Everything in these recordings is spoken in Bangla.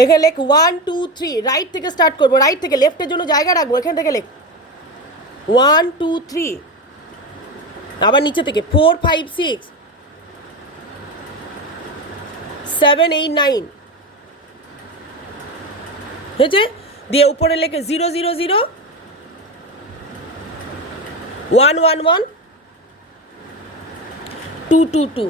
এখানে লেখ 1 2 3, রাইট থেকে স্টার্ট করবো, রাইট থেকে লেফটের জন্য জায়গা রাখবো, এখান থেকে লেখ 1 2 3, আবার নিচে থেকে 4 5 6 7 8 9 হয়েছে। দিয়ে উপরে লেখে 0 0 0 1 1 1 2 2 2।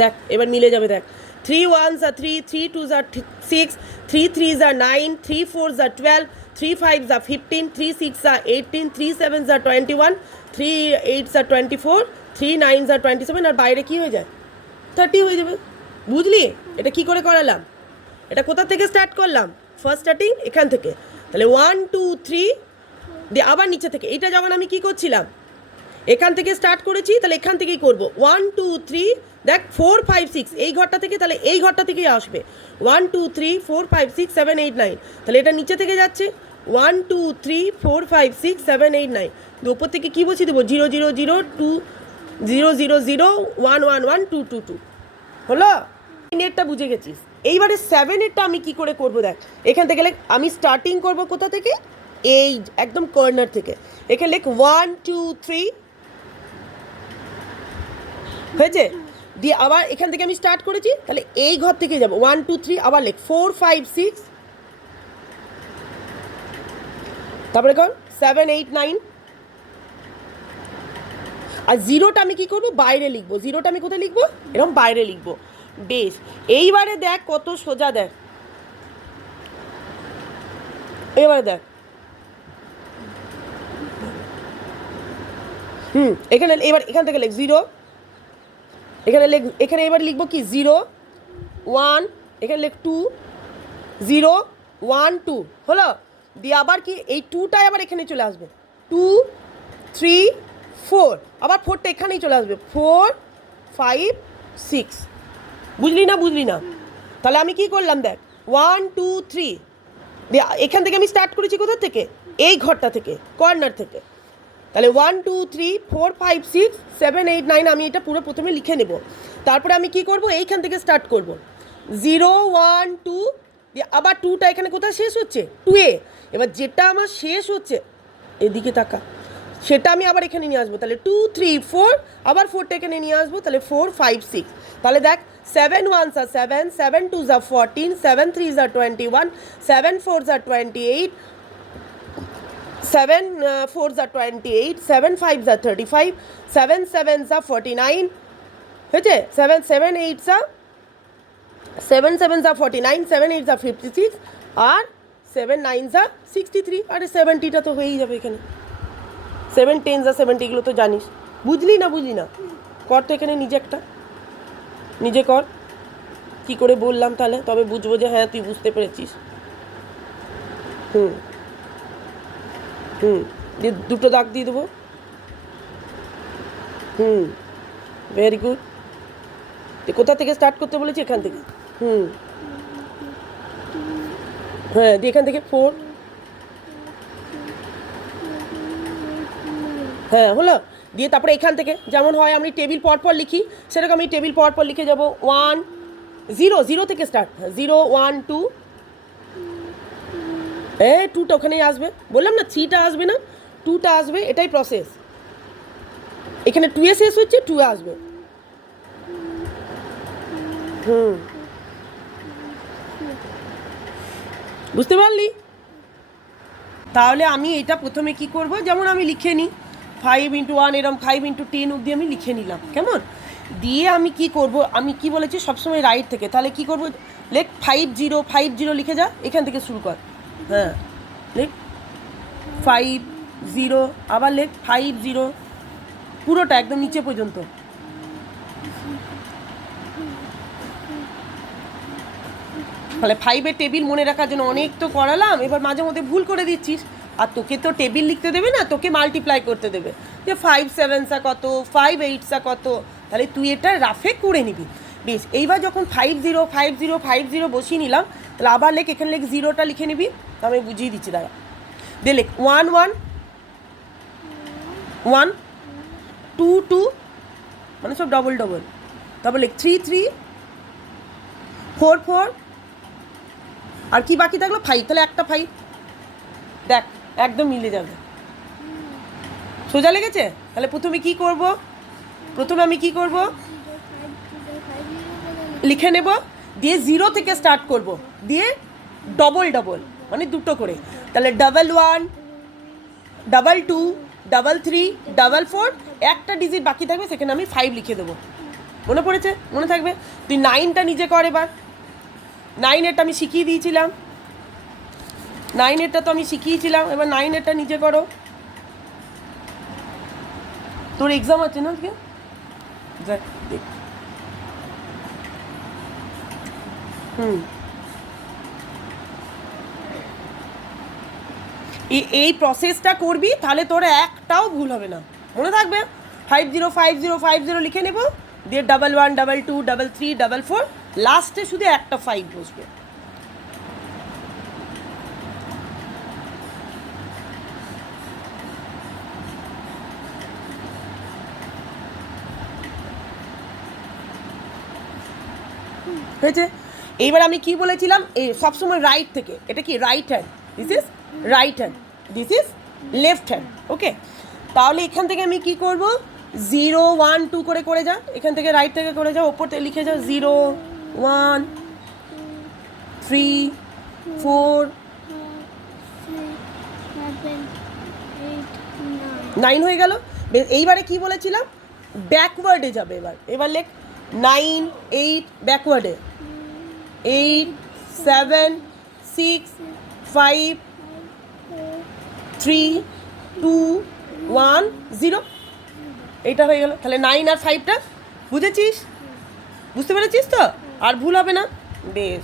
দেখ এবার মিলে যাবে, দেখ 3 1s are 3, 3 2s are 6, 3 3s are 9, 3 4s are 12, 3 5s are 15, 3 6s are 18, 3 7s are 21, 3 8s are 24, 3 9s are 27, আর বাইরে কি হয়ে যায় 30 হয়ে যাবে। বুঝলি এটা কি করে করালাম? এটা কোথা থেকে স্টার্ট করলাম? ফার্স্ট স্টার্টিং এখান থেকে। তাহলে 1 2 3 দিয়ে আবার নিচে থেকে, এটা যখন আমি কি করছিলাম এখান থেকে স্টার্ট করেছি, তাহলে এখান থেকেই করবো 1 2 3, দেখ 4 5 6 এই ঘরটা থেকে, তাহলে এই ঘরটা থেকেই আসবে 1 2 3 4 5 6 7 8 9, তাহলে এটা নিচে থেকে যাচ্ছে 1 2 3 4 5 6 7 8 9, উপর থেকে কী বসিয়ে দেবো 0 0 0 2 0 0 0 1 1 1 2 2 2। হলো? নেটটা বুঝে গেছিস। এইবারে 7-এরটা আমি কি করে করবো দেখ, এখান থেকে লেখ আমি স্টার্টিং করবো কোথা থেকে, এই একদম কর্নার থেকে, এখানে লেখ 1 2 3 হয়েছে। দিয়ে আবার এখান থেকে আমি স্টার্ট করেছি, তাহলে এই ঘর থেকে যাবো 1 2 3, আবার লেখ 4 5 6, তারপরে কর 7 8 9, আর জিরোটা আমি কি করবো বাইরে লিখবো, জিরোটা আমি কোথায় লিখবো এরকম বাইরে লিখবো। বেশ, এইবারে দেখ কত সোজা, দেখ এবারে দেখ এখানে এবার এখান থেকে লেখ 0, এখানে লেখ, এখানে এবার লিখবো কি 0 1, এখানে লেখ 2 0 1 2, হলো? দিয়ে আবার কি এই 2টাই আবার এখানে চলে আসবে 2 3 4, আবার 4টা এখানেই চলে আসবে 4 5 6। বুঝলি না? বুঝলি না? তাহলে আমি কি করলাম দেখ 1 2 3 দিয়ে এখান থেকে আমি স্টার্ট করেছি কোথা থেকে, এই ঘরটা থেকে, কর্নার থেকে। তাহলে 1 2 3 4 5 6 7 8 9, আমি এটা পুরো প্রথমে লিখে নেব। তারপরে আমি কি করব, এইখান থেকে স্টার্ট করব 0 1 2 দিয়ে আবার 2টা এখানে কোথায় শেষ হচ্ছে 2-এ, এবার যেটা আমার শেষ হচ্ছে এদিকে তাকা, সেটা আমি আবার এখানে নিয়ে আসবো, তাহলে 2 3 4, আবার 4টা এখানে নিয়ে আসবো, তাহলে 4 5 6। তাহলে দেখ 7 1s are 7, 7 2s are 14, 7 3s are 21, 7 4s are 28, 7 4s are 28, 7 5s are 35, 7 7s are 49 হয়েছে, 7 7 8s are 7 7s are 49, 7 8s are 56, R 7 9s are 63, আরে 70টা তো হয়েই যাবে এখানে, 7 10s are 70, এগুলো তো জানিস। বুঝলি না? বুঝলি না? কর তো এখানে নিজে একটা, নিজে কর কি করে বললাম, তাহলে তবে বুঝবো যে হ্যাঁ তুই বুঝতে পেরেছিস। দিয়ে দুটো দাগ দিয়ে দেবো। Very good. কোথা থেকে স্টার্ট করতে বলেছি, এখান থেকে। হ্যাঁ, দিয়ে এখান থেকে 4, হ্যাঁ হলো। দিয়ে তারপরে এখান থেকে যেমন হয় আমি টেবিল পরপর লিখি, সেরকম আমি টেবিল পরপর লিখে যাবো 1 0 0 থেকে স্টার্ট, 0 1 2, 2টা ওখানেই আসবে, বললাম না 3টা আসবে না, 2টা আসবে, এটাই প্রসেস। এখানে 2-এ শেষ হচ্ছে, 2-এ আসবে। বুঝতে পারলি? তাহলে আমি এটা প্রথমে কি করব, যেমন আমি লিখে নিই 5 × 1 এরকম 5 × 10 অবধি আমি লিখে নিলাম, কেমন? দিয়ে আমি কি করব, আমি কি বলেছি সবসময় রাইট থেকে, তাহলে কি করব, লেখ 5 0 5 0 লিখে যা, এখান থেকে শুরু কর। হ্যাঁ, লেখ 5 0, আবার লেখ 5 0, পুরোটা একদম নিচে পর্যন্ত। তাহলে 5-এর টেবিল মনে রাখার জন্য অনেক তো করালাম, এবার মাঝে মধ্যে ভুল করে দিচ্ছিস, আর তোকে তো টেবিল লিখতে দেবে না, তোকে মাল্টিপ্লাই করতে দেবে, যে 5 7s কত, 5 8s কত, তাহলে তুই এটা রাফে করে নিবি। বেশ, এইবার যখন 5 0 5 0 5 0 বসিয়ে নিলাম, তাহলে আবার লেখ, এখানে লেখ 0টা লিখে নিবি, আমি বুঝিয়ে দিচ্ছি দাঁড়া। দিয়ে লেখ 1 1 1 2 2, মানে সব ডবল ডবল, তারপর লেখ 3 3 4 4 আর কি বাকি থাকলো 5, তাহলে একটা 5 দেখ একদম মিলে যাবে। সোজা লেগেছে? তাহলে প্রথমে কি করব, প্রথমে আমি কি করব, লিখে নেব, দিয়ে 0 থেকে স্টার্ট করব, দিয়ে ডবল ডবল মানে দুটো করে, তাহলে 1 1 2 2 3 4 একটা ডিজিট বাকি থাকবে, সেখানে আমি 5 লিখে দেবো। মনে পড়েছে? মনে থাকবে। তুই 9টা নিজে কর এবার। 9-এরটা আমি শিখিয়ে দিয়েছিলাম, 9-এরটা তো আমি শিখিয়েছিলাম, এবার 9-এরটা নিজে করো। তোর এক্সাম আছে না আজকে? দেখ দেখ। এই প্রসেসটা করবি, তাহলে তোর একটাও ভুল হবে না, মনে থাকবে। 505050 লিখে নেব, দিয়ে 1 1 2 2 3 4 লাস্টে শুধু একটা 5 বসবে। হয়েছে? এইবার আমি কি বলেছিলাম, এই সবসময় রাইট থেকে, এটা কি right hand, this is right hand, this is left hand. Okay, তাহলে এখান থেকে আমি কি করব, 0 1 2 করে যা, এখান থেকে রাইট থেকে করে যাও, ওপর থেকে লিখে যাও 0 1 3 4 9 হয়ে গেল। এইবারে কি বলেছিলাম, ব্যাকওয়ার্ডে যাবে। এবার লেখ 9 8 ব্যাকওয়ার্ডে, 8 7 6 5 3 2 1 0। এইটা হয়ে গেল। তাহলে 9 আর 5টা বুঝেছিস? বুঝতে পেরেছিস তো? আর ভুল হবে না। বেশ।